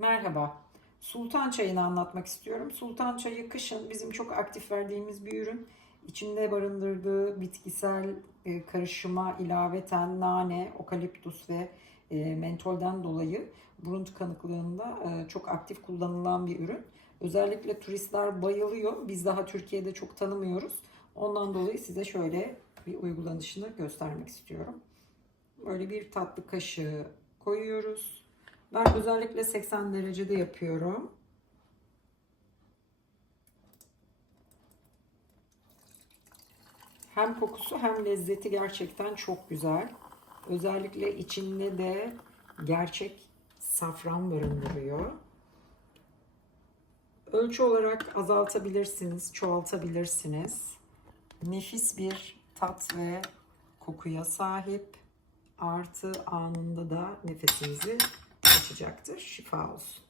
Merhaba. Sultan çayını anlatmak istiyorum. Sultan çayı kışın bizim çok aktif verdiğimiz bir ürün. İçinde barındırdığı bitkisel e, karışıma ilaveten nane, okaliptus ve e, mentolden dolayı burun tıkanıklığında e, çok aktif kullanılan bir ürün. Özellikle turistler bayılıyor. Biz daha Türkiye'de çok tanımıyoruz. Ondan dolayı size şöyle bir uygulanışını göstermek istiyorum. Böyle bir tatlı kaşığı koyuyoruz. Ben özellikle 80 derecede yapıyorum. Hem kokusu hem lezzeti gerçekten çok güzel. Özellikle içinde de gerçek safran barındırıyor. Ölçü olarak azaltabilirsiniz, çoğaltabilirsiniz. Nefis bir tat ve kokuya sahip. Artı anında da nefesinizi açacaktır. Şifa olsun.